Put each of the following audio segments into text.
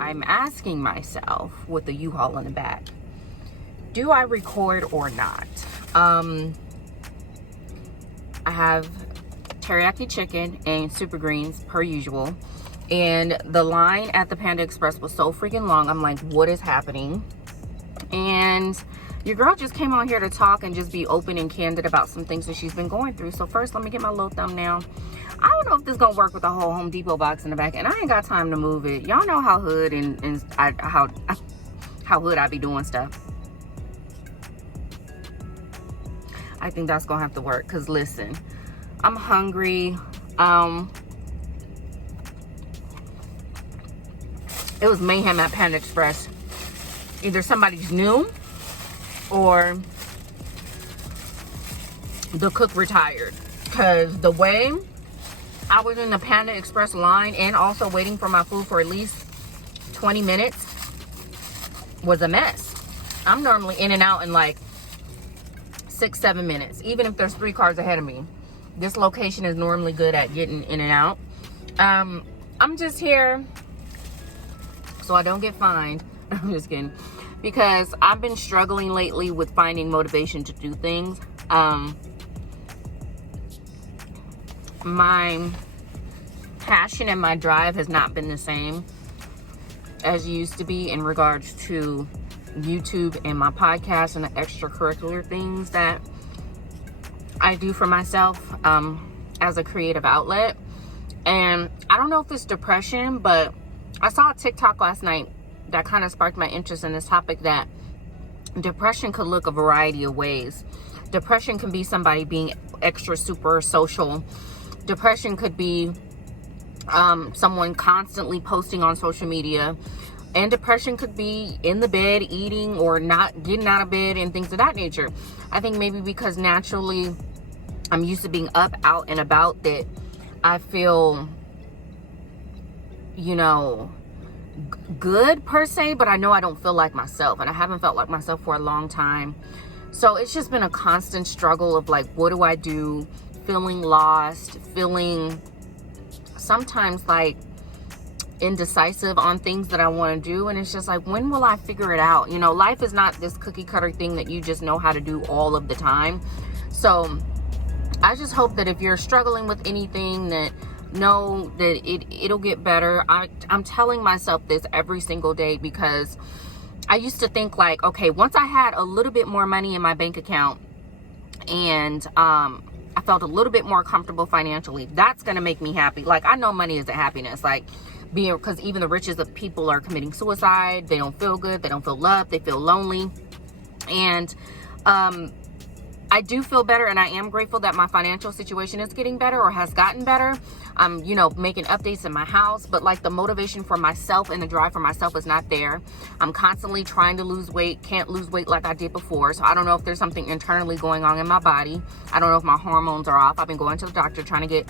I'm asking myself with the U-Haul in the back, do I record or not? I have teriyaki chicken and super greens per usual. And the line at the Panda Express was so freaking long. I'm like, what is happening? And your girl just came on here to talk and just be open and candid about some things that she's been going through. So first, let me get my little thumbnail. I don't know if this is gonna work with the whole Home Depot box in the back, and I ain't got time to move it. Y'all know how hood and how hood I be doing stuff. I think that's gonna have to work, cause listen, I'm hungry. It was mayhem at Panda Express. Either somebody's new or the cook retired. Because the way I was in the Panda Express line and also waiting for my food for at least 20 minutes was a mess. I'm normally in and out in like 6-7 minutes, even if there's 3 cars ahead of me. This location is normally good at getting in and out. I'm just here so I don't get fined. I'm just kidding. Because I've been struggling lately with finding motivation to do things. My passion and my drive has not been the same as it used to be in regards to YouTube and my podcast and the extracurricular things that I do for myself as a creative outlet. And I don't know if it's depression, but I saw a TikTok last night that kind of sparked my interest in this topic, that depression could look a variety of ways. Depression can be somebody being extra super social. Depression could be someone constantly posting on social media. And depression could be in the bed eating or not getting out of bed and things of that nature. I think maybe because naturally I'm used to being up, out and about, that I feel, you know, good per se, but I know I don't feel like myself, and I haven't felt like myself for a long time. So it's just been a constant struggle of like, what do I do? Feeling lost, feeling sometimes like indecisive on things that I want to do. And it's just like, when will I figure it out? You know, life is not this cookie cutter thing that you just know how to do all of the time. So I just hope that if you're struggling with anything, that know that it'll get better. I'm telling myself this every single day, because I used to think like, okay, once I had a little bit more money in my bank account and I felt a little bit more comfortable financially, that's gonna make me happy. Like, I know money isn't happiness, like being, because even the richest of people are committing suicide. They don't feel good, they don't feel loved, they feel lonely. And I do feel better, and I am grateful that my financial situation is getting better or has gotten better. I'm, you know, making updates in my house, but like the motivation for myself and the drive for myself is not there. I'm constantly trying to lose weight, can't lose weight like I did before. So I don't know if there's something internally going on in my body. I don't know if my hormones are off. I've been going to the doctor trying to get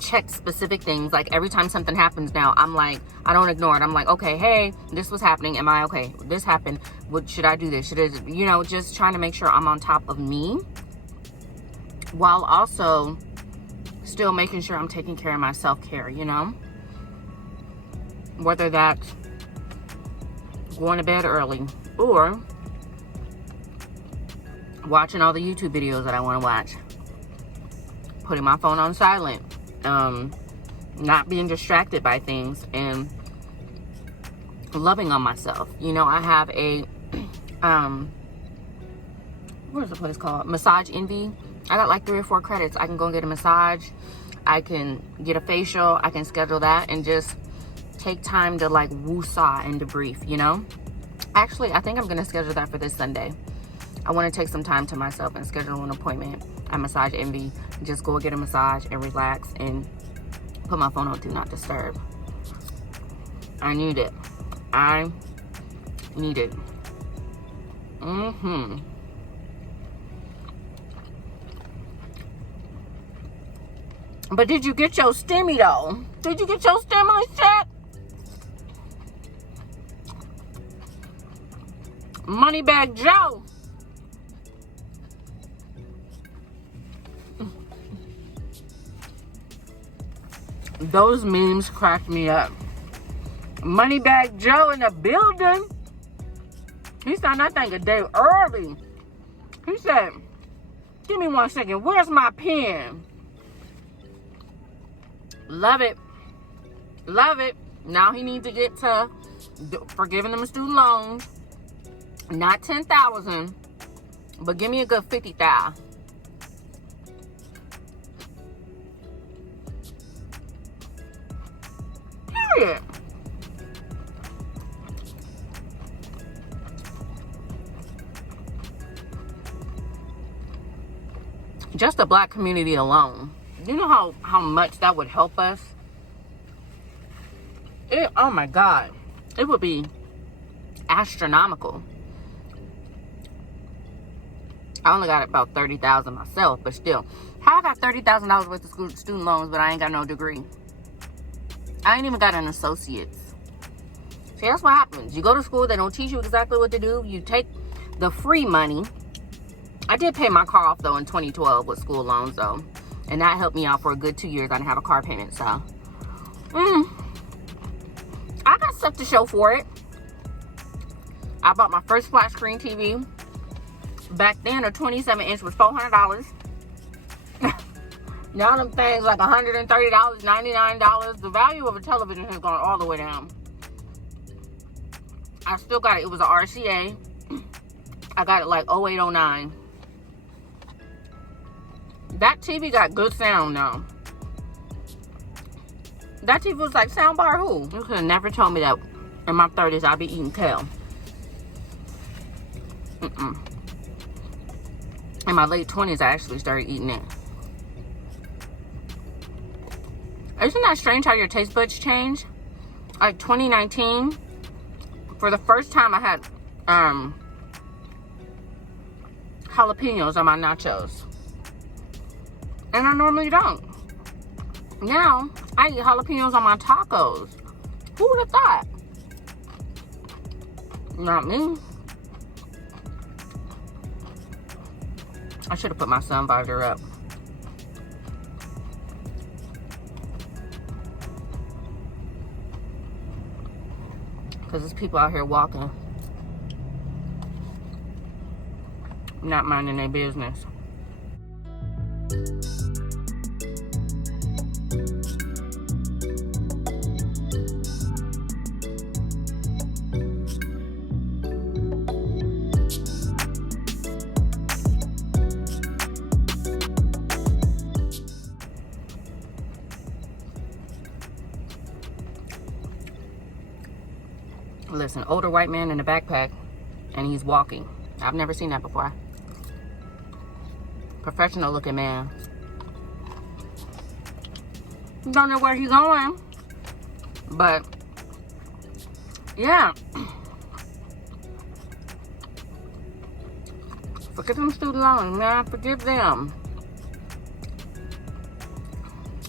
check specific things. Like every time something happens now, I'm like, I don't ignore it. I'm like, okay, hey, this was happening. Am I okay? This happened. What should I do? This should I, you know, just trying to make sure I'm on top of me, while also still making sure I'm taking care of my self-care, you know, whether that's going to bed early or watching all the YouTube videos that I want to watch, putting my phone on silent, not being distracted by things, and loving on myself. You know, I have a what is the place called? Massage Envy. I got like 3 or 4 credits. I can go and get a massage, I can get a facial, I can schedule that, and just take time to like woo-saw and debrief, you know. Actually, I think I'm gonna schedule that for this Sunday. I want to take some time to myself and schedule an appointment at Massage Envy. Just go get a massage and relax and put my phone on Do Not Disturb. I need it. I need it. But did you get your stimmy though? Did you get your stimulus check? Moneybag Joe. Those memes cracked me up. Moneybag Joe in the building. He signed that thing a day early. He said, give me 1 second. Where's my pen? Love it. Love it. Now he needs to get to forgiving them student loans. Not 10,000, but give me a good 50,000. Period. Just the black community alone. You know how much that would help us? Oh my God. It would be astronomical. I only got about 30,000 myself, but still. How I got $30,000 worth of student loans, but I ain't got no degree? I ain't even got an associate's. See, that's what happens. You go to school, they don't teach you exactly what to do. You take the free money. I did pay my car off, though, in 2012 with school loans, though. And that helped me out for a good 2 years. I didn't have a car payment, so. I got stuff to show for it. I bought my first flat screen TV. Back then, a 27-inch was $400. Now them things like $130, $99. The value of a television has gone all the way down. I still got it. It was an RCA. I got it like 08, 09. That TV got good sound now. That TV was like soundbar who? You could have never told me that in my 30s I'd be eating kale. In my late 20s, I actually started eating it. Isn't that strange how your taste buds change? Like 2019, for the first time I had jalapenos on my nachos. And I normally don't. Now, I eat jalapenos on my tacos. Who would have thought? Not me. I should have put my sun visor up. Because there's people out here walking. Not minding their business. Listen, older white man in a backpack and he's walking. I've never seen that before. Professional looking man. Don't know where he's going, but yeah. Forgive them student loans, man. Forgive them.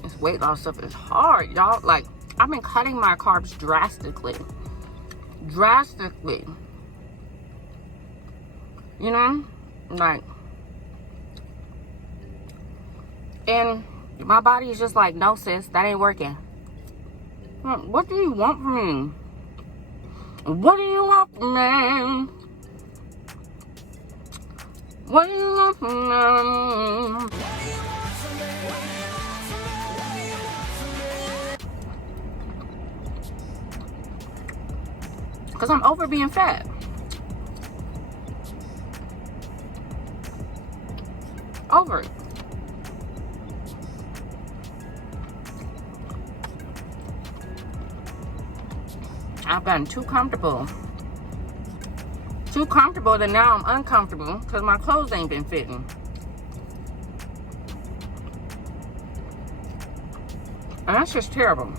This weight loss stuff is hard, y'all. Like, I've been cutting my carbs drastically. You know, like, and my body is just like, no sis, that ain't working. What do you want from me? What do you want from me? What do you want from me? Because I'm over being fat. Over it. I've gotten too comfortable. Too comfortable that now I'm uncomfortable because my clothes ain't been fitting. And that's just terrible.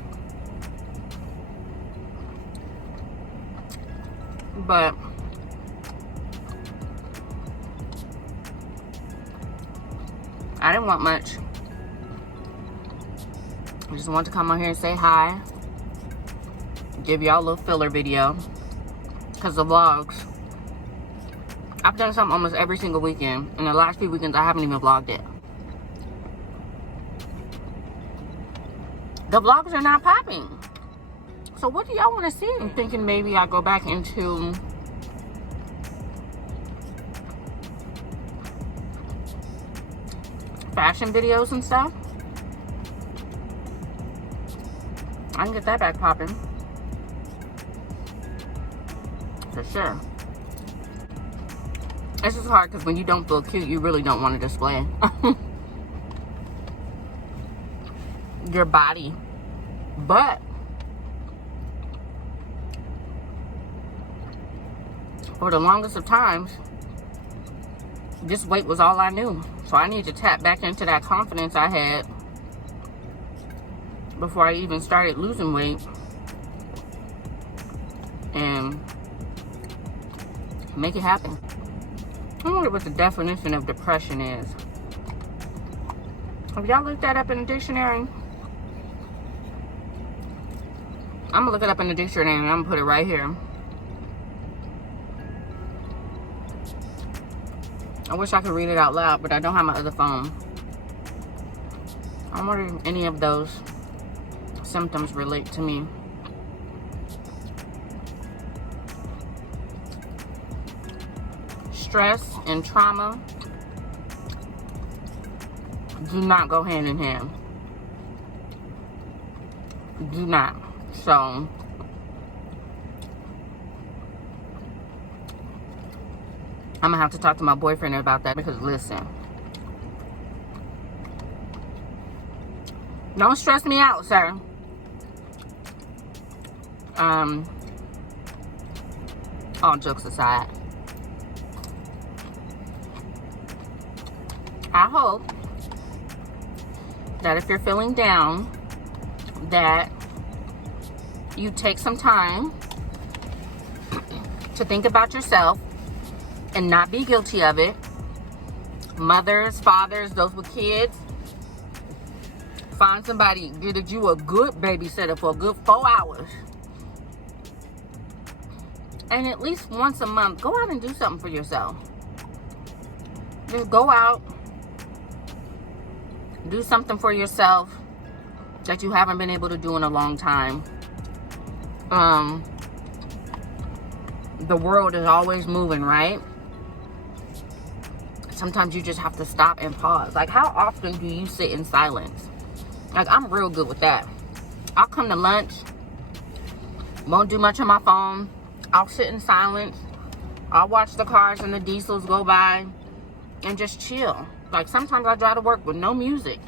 But I didn't want much. I just wanted to come on here and say hi. Give y'all a little filler video. Because the vlogs, I've done something almost every single weekend. And the last few weekends I haven't even vlogged it. The vlogs are not popping. So what do y'all want to see? I'm thinking maybe I go back into fashion videos and stuff. I can get that back popping. For sure. It's just hard because when you don't feel cute, you really don't want to display your body. But for the longest of times, this weight was all I knew. So I need to tap back into that confidence I had before I even started losing weight and make it happen. I wonder what the definition of depression is. Have y'all looked that up in the dictionary? I'm gonna look it up in the dictionary and I'm gonna put it right here. I wish I could read it out loud, but I don't have my other phone. I wonder if any of those symptoms relate to me. Stress and trauma do not go hand in hand. Do not. So I'm gonna have to talk to my boyfriend about that, because listen, don't stress me out, sir. All jokes aside, I hope that if you're feeling down, that you take some time to think about yourself and not be guilty of it. Mothers, fathers, those with kids, find somebody, get you a good babysitter for a good 4 hours. And at least once a month, go out and do something for yourself. Just go out, do something for yourself that you haven't been able to do in a long time. The world is always moving, right? Sometimes you just have to stop and pause. Like, how often do you sit in silence? Like, I'm real good with that. I'll come to lunch, won't do much on my phone. I'll sit in silence. I'll watch the cars and the diesels go by and just chill. Like, sometimes I drive to work with no music.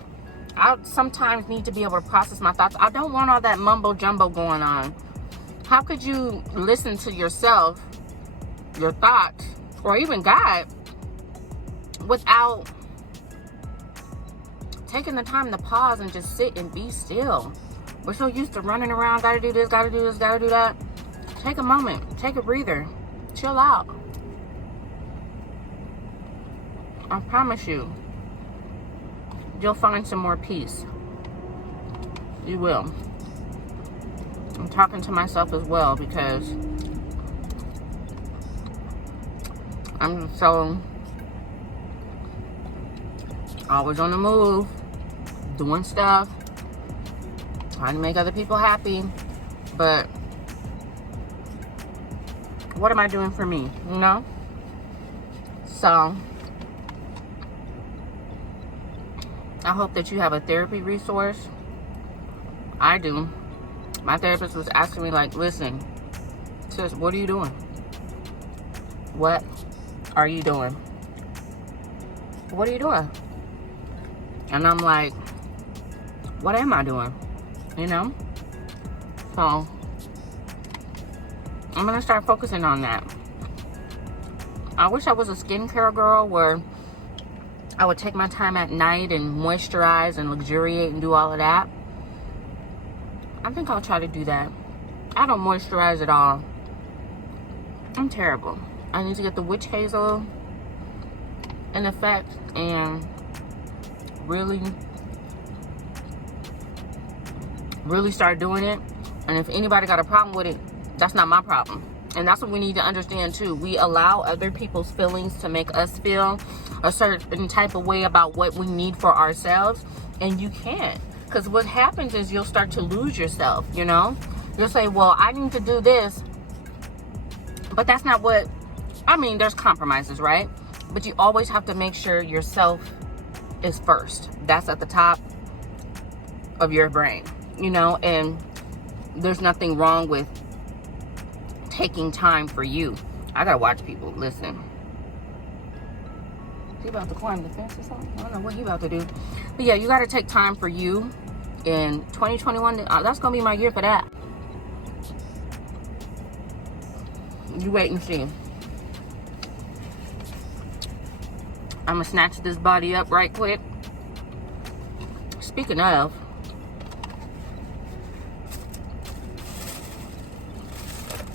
I sometimes need to be able to process my thoughts. I don't want all that mumbo jumbo going on. How could you listen to yourself, your thoughts, or even God, without taking the time to pause and just sit and be still? We're so used to running around, gotta do this, gotta do this, gotta do that. Take a moment, take a breather, chill out. I promise you, you'll find some more peace. You will. I'm talking to myself as well, because I'm so always on the move, doing stuff, trying to make other people happy. But what am I doing for me, you know? So I hope that you have a therapy resource. I do. My therapist was asking me, like, listen, sis, what are you doing? What are you doing? What are you doing? And I'm like, what am I doing? You know? So I'm gonna start focusing on that. I wish I was a skincare girl where I would take my time at night and moisturize and luxuriate and do all of that. I think I'll try to do that. I don't moisturize at all. I'm terrible. I need to get the witch hazel in effect and really start doing it. And if anybody got a problem with it, that's not my problem. And that's what we need to understand too. We allow other people's feelings to make us feel a certain type of way about what we need for ourselves, and you can't. Because what happens is you'll start to lose yourself, you know? You'll say, well, I need to do this. But that's not what, I mean, there's compromises, right? But you always have to make sure yourself is first. That's at the top of your brain, you know? And there's nothing wrong with taking time for you. I gotta watch people. Listen. You about to climb the fence or something? I don't know what you about to do. But yeah, you gotta take time for you. In 2021, that's gonna be my year for that. You wait and see. I'm gonna snatch this body up right quick. Speaking of,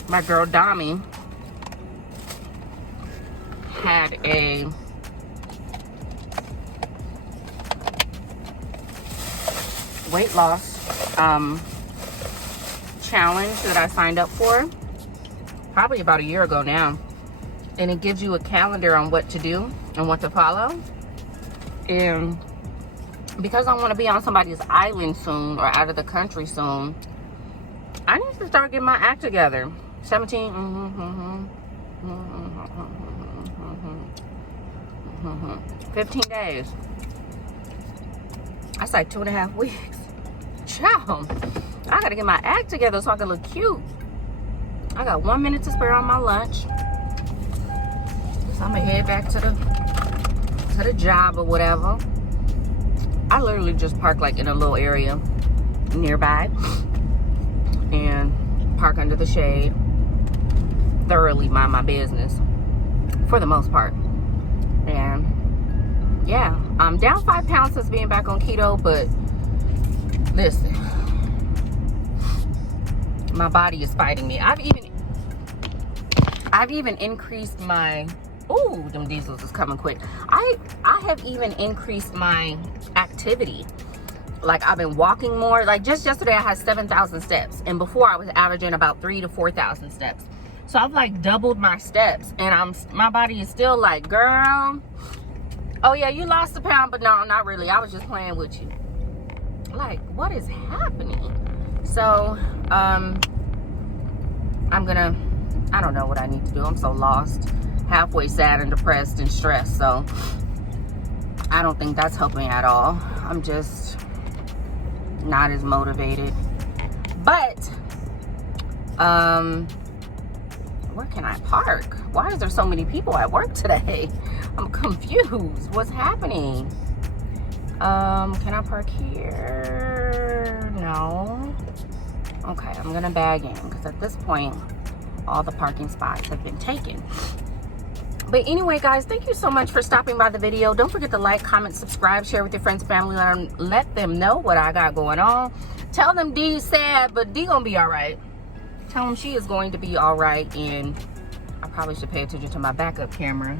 my girl Dami had a weight loss challenge that I signed up for probably about a year ago now, and it gives you a calendar on what to do and what to follow. And because I want to be on somebody's island soon or out of the country soon, I need to start getting my act together. 17 15 days. That's like 2.5 weeks. Ciao. I gotta get my act together so I can look cute. I got 1 minute to spare on my lunch. So I'm gonna head back to the job or whatever. I literally just park like in a little area nearby and park under the shade. Thoroughly mind my business for the most part. And yeah, I'm down 5 pounds since being back on keto, but listen, my body is fighting me. I've even increased my, ooh, them diesels is coming quick. I have even increased my activity. Like, I've been walking more. Like, just yesterday I had 7,000 steps, and before I was averaging about 3,000 to 4,000 steps. So I've like doubled my steps, and my body is still like, girl, oh yeah, you lost a pound, but no, not really. I was just playing with you. Like, what is happening? So I don't know what I need to do. I'm so lost, halfway sad and depressed and stressed. So I don't think that's helping at all. I'm just not as motivated. But where can I park? Why is there so many people at work today? I'm confused. What's happening? Can I park here? No. Okay, I'm gonna bag in because at this point all the parking spots have been taken. But anyway, guys, thank you so much for stopping by the video. Don't forget to like, comment, subscribe, share with your friends and family. Let them know what I got going on. Tell them Dee's sad, but Dee gonna be all right. Tell them she is going to be all right, and I probably should pay attention to my backup camera.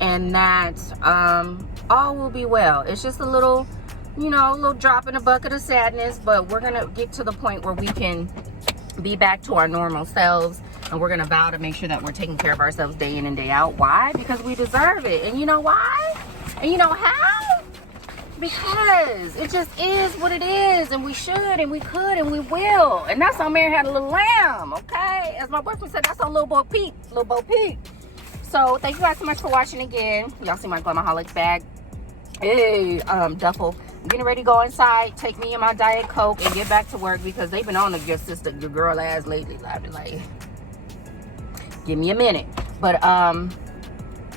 And that all will be well. It's just a little, you know, a little drop in a bucket of sadness, but we're gonna get to the point where we can be back to our normal selves, and we're gonna vow to make sure that we're taking care of ourselves day in and day out. Why? Because we deserve it. And you know why? And you know how? Because it just is what it is, and we should, and we could, and we will. And that's how Mary had a little lamb, okay? As my boyfriend said, that's on Little Bo Peep. Little Bo Peep. So thank you guys so much for watching again. Y'all see my Glamaholics bag. Hey, duffel. I'm getting ready to go inside, take me and my Diet Coke, and get back to work because they've been on to your sister, your girl ass lately. I've been like, give me a minute. But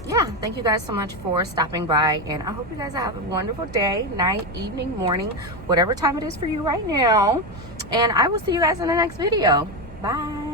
yeah, thank you guys so much for stopping by, and I hope you guys have a wonderful day, night, evening, morning, whatever time it is for you right now. And I will see you guys in the next video. Bye.